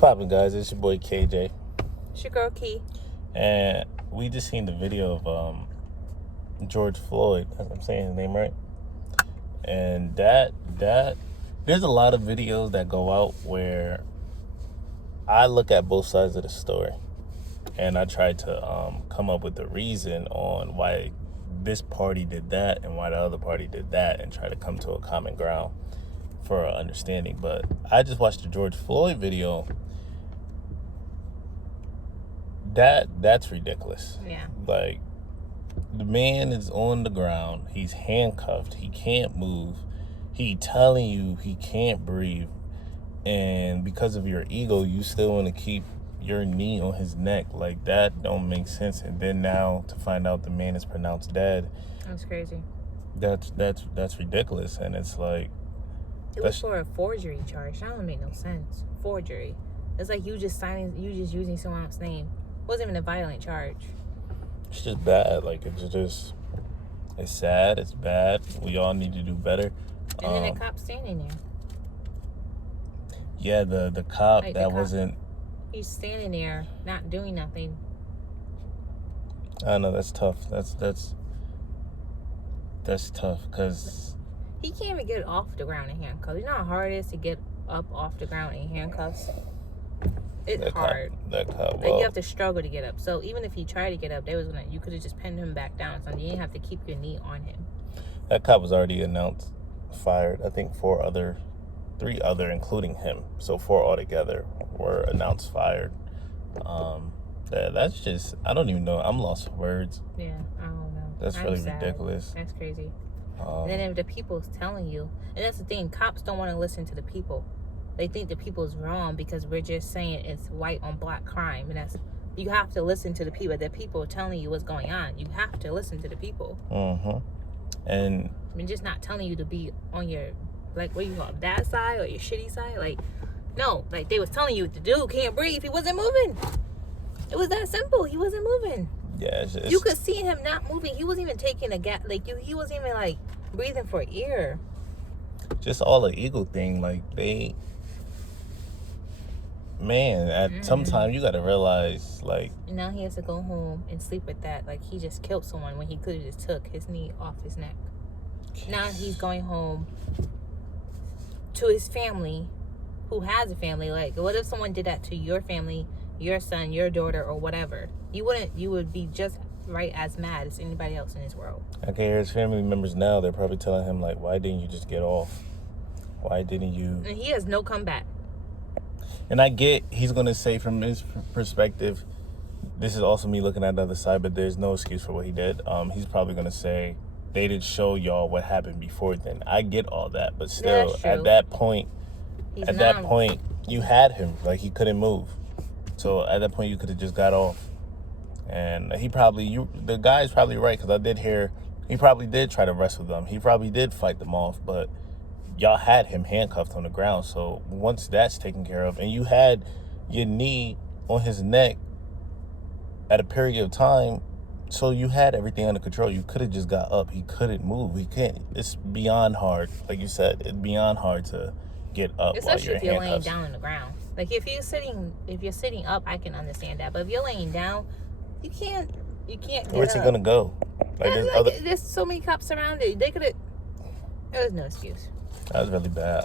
poppin', guys? It's your boy KJ. It's your girl Key. And we just seen the video of George Floyd. I'm saying his name right. And that there's a lot of videos that go out where I look at both sides of the story, and I try to come up with the reason on why this party did that and why the other party did that, and try to come to a common ground for understanding. But I just watched the George Floyd video. That's ridiculous. Yeah. Like, the man is on the ground. He's handcuffed. He can't move. He telling you he can't breathe. And because of your ego, you still want to keep your knee on his neck. Like, that don't make sense. And then now to find out the man is pronounced dead. That's crazy. That's ridiculous. And it's like, it was for a forgery charge. That don't make no sense. Forgery. It's like you just using someone else's name. It wasn't even a violent charge. it's just bad. Like, it's sad. It's bad. We all need to do better. And then the cop's standing there. Yeah, the cop Like, that wasn't. He's standing there, not doing nothing. I know that's tough. That's tough because He can't even get off the ground in handcuffs. You know how hard it is to get up off the ground in handcuffs? It's hard. That cop. Like, you have to struggle to get up. So even if he tried to get up, you could have just pinned him back down. So you didn't have to keep your knee on him. That cop was already announced fired. I think three other, including him. So 4 altogether were announced fired. That's just, I don't even know. I'm lost for words. Yeah, I don't know. That's I'm really sad. ridiculous. That's crazy. And then if the people's telling you, and that's the thing, cops don't want to listen to the people. They think the people's wrong because we're just saying it's white on black crime, and you have to listen to the people. The people are telling you what's going on. You have to listen to the people. And I mean, just not telling you to be on your, like, what you call it, bad side or your shitty side. Like, no, like, they was telling you the dude can't breathe. He wasn't moving. It was that simple. He wasn't moving. yeah, You could see him not moving. He wasn't even taking a gap. Like, he wasn't even, like, breathing for air. just all the ego thing. Like, at some time you got to realize, like, Now he has to go home and sleep with that. Like, he just killed someone when he could have just took his knee off his neck. Now he's going home to his family, who has a family. Like, what if someone did that to your family, your son, your daughter, or whatever? You would be just right as mad as anybody else in this world. I can hear his family members now. They're probably telling him, like, why didn't you just get off? Why didn't you? And he has no comeback. And I get he's going to say from his perspective, this is also me looking at the other side, but there's no excuse for what he did. He's probably going to say, they didn't show y'all what happened before then. I get all that, but still, at that point, you had him. Like, he couldn't move. So at that point, you could have just got off. And the guy's probably right, because I did hear he probably did try to wrestle them. He probably did fight them off, but y'all had him handcuffed on the ground. So once that's taken care of, and you had your knee on his neck at a period of time, so you had everything under control. You could have just got up. He couldn't move. He can't. It's beyond hard. Like you said, it's beyond hard to get up. Especially if you're laying down on the ground. Like, if you're sitting up, I can understand that. But if you're laying down, you can't get Where's he up. gonna go? Like, there's so many cops surrounded. They could have. There was no excuse. That was really bad.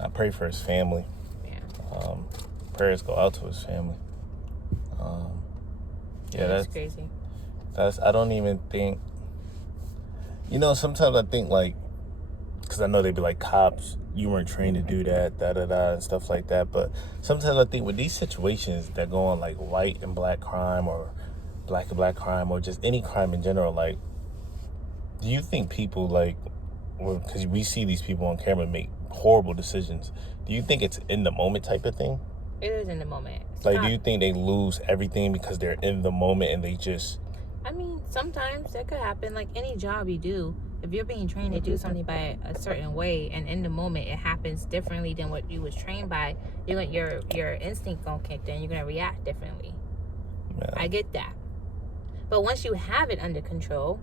I pray for his family. Yeah. Prayers go out to his family. Yeah, that's crazy. I don't even think. Sometimes I think, like, because I know they'd be like, cops, you weren't trained to do that, and stuff like that. But sometimes I think with these situations that go on, like white and black crime, or black and black crime, or just any crime in general, like, do you think people, like, because we see these people on camera make horrible decisions, do you think it's in the moment type of thing? It is in the moment. Like, do you think they lose everything because they're in the moment and they just... I mean, sometimes that could happen. Like, any job you do, if you're being trained to do something by a certain way, and in the moment it happens differently than what you was trained by, your instinct gonna kick in. You're gonna react differently. Yeah. I get that. But once you have it under control,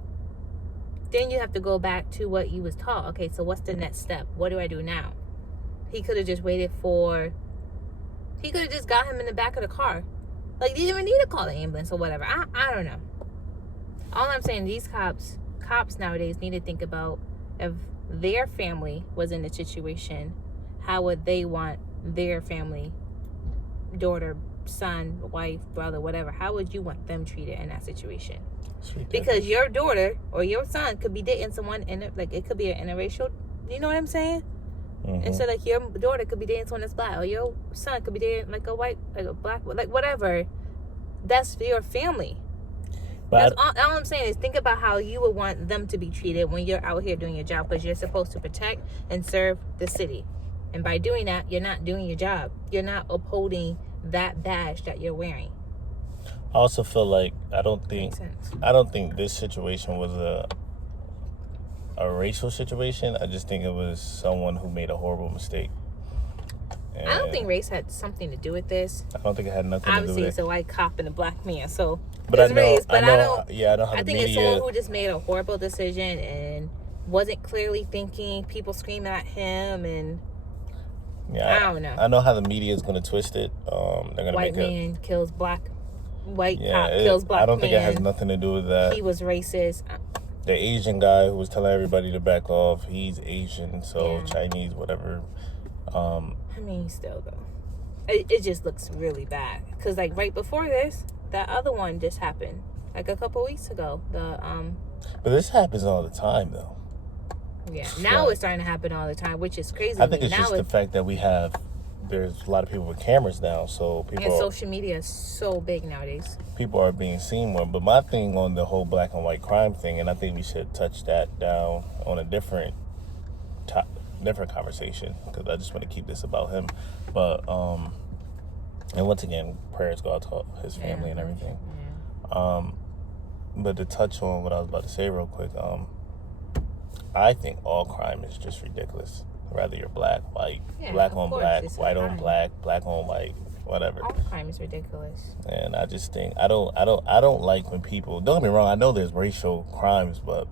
then you have to go back to what you was taught. Okay, so what's the next step? What do I do now? He could have just waited for He could have just got him in the back of the car. Like, you didn't even need to call the ambulance or whatever. I don't know. All I'm saying, these cops nowadays need to think about if their family was in a situation, how would they want their family, daughter, son, wife, brother, whatever, how would you want them treated in that situation? Because your daughter or your son could be dating someone like it could be an interracial, you know what I'm saying? Mm-hmm. And so like your daughter could be dating someone that's black, or your son could be dating like a white, like a black, like whatever. That's your family. But all I'm saying is think about how you would want them to be treated when you're out here doing your job, because you're supposed to protect and serve the city. And by doing that, you're not doing your job. You're not upholding that badge that you're wearing. I also feel like I don't think this situation was a racial situation. I just think it was someone who made a horrible mistake. And I don't think race had something to do with this. I don't think it had nothing to do with it. Obviously, it's a white cop and a black man, so but it's I know, race. But I know how I the think media... it's someone who just made a horrible decision and wasn't clearly thinking. People screaming at him, and I don't know. I know how the media is going to twist it. They're going to white make man kills black. White cop kills black man. I don't think it has nothing to do with that. He was racist. The Asian guy who was telling everybody to back off, he's Asian, so Chinese, whatever. I mean, still though, it just looks really bad. Cause like right before this, that other one just happened like a couple weeks ago. But this happens all the time though. Yeah, now it's starting to happen all the time, which is crazy. I think it's just the fact that there's a lot of people with cameras now, so and social media is so big nowadays. People are being seen more. But my thing on the whole black and white crime thing, and I think we should touch that down on a different conversation, because I just want to keep this about him. But and once again, prayers go out to his family and everything. But to touch on what I was about to say real quick, I think all crime is just ridiculous. Whether you're black, white, black on black, white on black, black on white, whatever. All crime is ridiculous. And I just think I don't like when people, don't get me wrong, I know there's racial crimes, but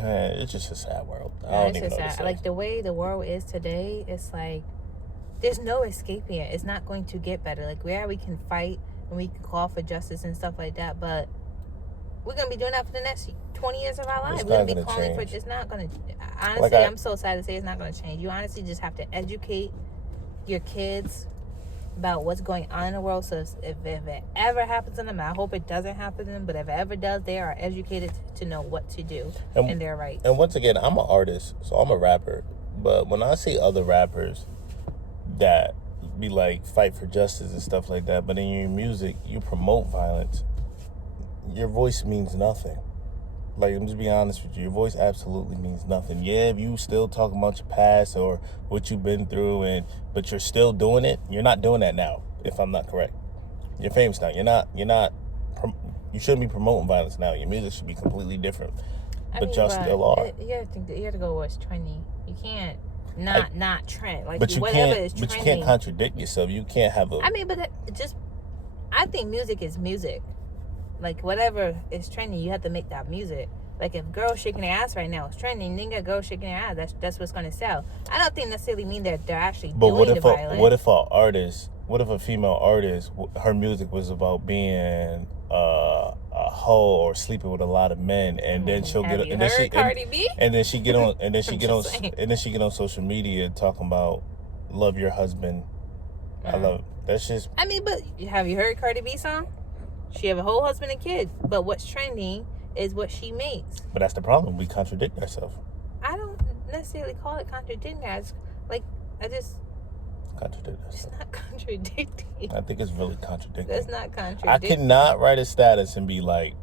it's just a sad world. I don't even know what to say. Like the way the world is today, it's like there's no escaping it. It's not going to get better. Like we can fight and we can call for justice and stuff like that, but we're gonna be doing that for the next 20 years of our lives. We're gonna be calling for it. It's not gonna. Honestly, I'm so sad to say it's not gonna change. You honestly just have to educate your kids about what's going on in the world. So if it ever happens to them, and I hope it doesn't happen to them, but if it ever does, they are educated to know what to do and their rights. And once again, I'm an artist, so I'm a rapper. But when I see other rappers that be like fight for justice and stuff like that, but in your music you promote violence, your voice means nothing. Like, I'm just being honest with you. Your voice absolutely means nothing. Yeah, if you still talking about your past or what you've been through, but you're still doing it, you're not doing that now, if I'm not correct. You're famous now. You shouldn't be promoting violence now. Your music should be completely different. But y'all still are. You have to go what's trendy. You can't not trend. Like, but you whatever can't, is trending. But you can't contradict yourself. You can't have a... I think music is music. Like, whatever is trending, you have to make that music. Like, if girls shaking their ass right now is trending, then get girls shaking their ass. That's what's going to sell. I don't think necessarily mean that they're actually doing the violence. What if a female artist, her music was about being a hoe or sleeping with a lot of men, and then she'll get, and then she Cardi B? and then she get on, and then she get on, and then she get on social media talking about love your husband. I love it. That's just. I mean, but have you heard Cardi B song? She have a whole husband and kids, but what's trending is what she makes. But that's the problem. We contradict ourselves. I don't necessarily call it contradicting. I just contradict ourselves. It's not contradicting. I think it's really contradicting. That's not contradicting. I cannot write a status and be like,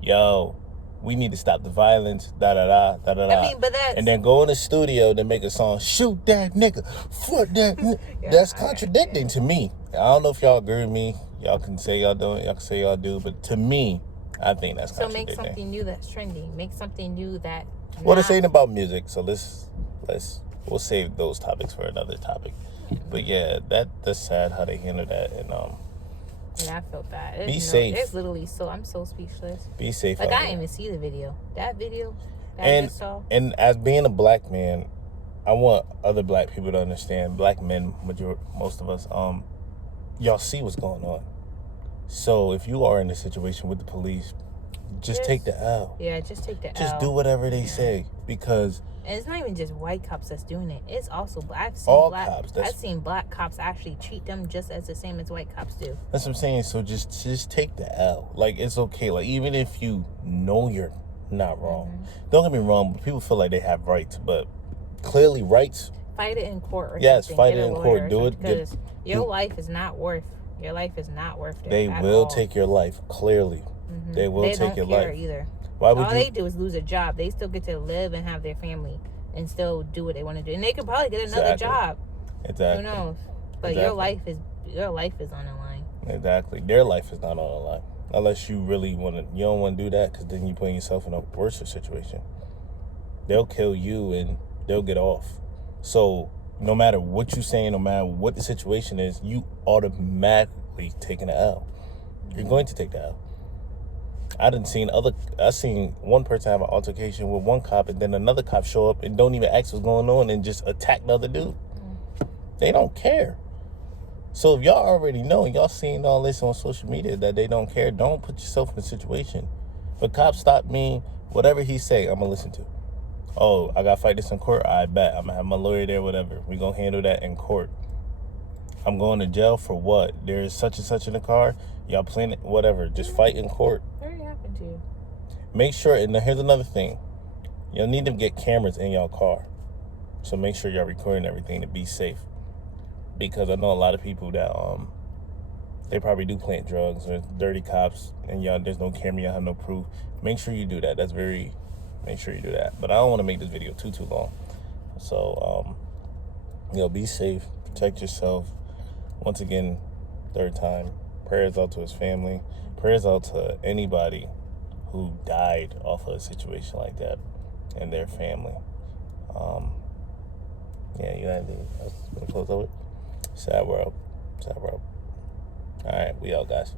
"Yo, we need to stop the violence." Da da da da da. I mean, but that's... And then go in the studio to make a song. Shoot that nigga. Fuck that. That's contradicting to me. I don't know if y'all agree with me. Y'all can say y'all don't. Y'all can say y'all do. But to me, I think that's contradicting. So make something new that's trending. Make something new that. Well, this ain't about music, so we'll save those topics for another topic. But yeah, that's sad how they handle that. And yeah, I felt that. Be safe. It's literally I'm so speechless. Be safe. Like, I didn't even see the video. That video that I just saw. And as being a black man, I want other black people to understand, black men, most of us, y'all see what's going on. So if you are in a situation with the police, just take the L. Yeah, just take the L. Just do whatever they say, because... And it's not even just white cops that's doing it. It's also I've seen black cops actually treat them just as the same as white cops do. That's what I'm saying. So just take the L. Like, it's okay. Like, even if you know you're not wrong. Don't get me wrong, but people feel like they have rights, but clearly rights... Fight it in court or yes, something. Fight it in court. Do it. Because your life is not worth it. They will take your life, clearly. They will take your life. They don't care either. Why would All they do is lose a job. They still get to live and have their family and still do what they want to do. And they could probably get another job. Exactly. Who knows? But your life is on the line. Exactly. Their life is not on the line. Unless you really you don't want to do that, because then you're putting yourself in a worse situation. They'll kill you and they'll get off. So no matter what you're saying, no matter what the situation is, you automatically taking an L. You're going to take the L. I seen one person have an altercation with one cop, and then another cop show up and don't even ask what's going on and just attack the other dude. They don't care. So if y'all already know, y'all seen all this on social media that they don't care, don't put yourself in a situation. If a cop stopped me, whatever he say, I'm gonna listen to. Oh, I gotta fight this in court? I bet. I'm gonna have my lawyer there, whatever. We gonna handle that in court. I'm going to jail for what? There's such and such in the car. Y'all planning whatever. Just fight in court. Very happened to you. Make sure, and here's another thing. You'll need to get cameras in your car. So make sure y'all recording everything to be safe. Because I know a lot of people that they probably do plant drugs or dirty cops, and y'all there's no camera, y'all have no proof. Make sure you do that. Make sure you do that. But I don't want to make this video too long. So be safe, protect yourself. Once again, third time, prayers out to his family. Prayers out to anybody who died off of a situation like that and their family. You have anything else to close up with? Sad world. All right, we out, guys.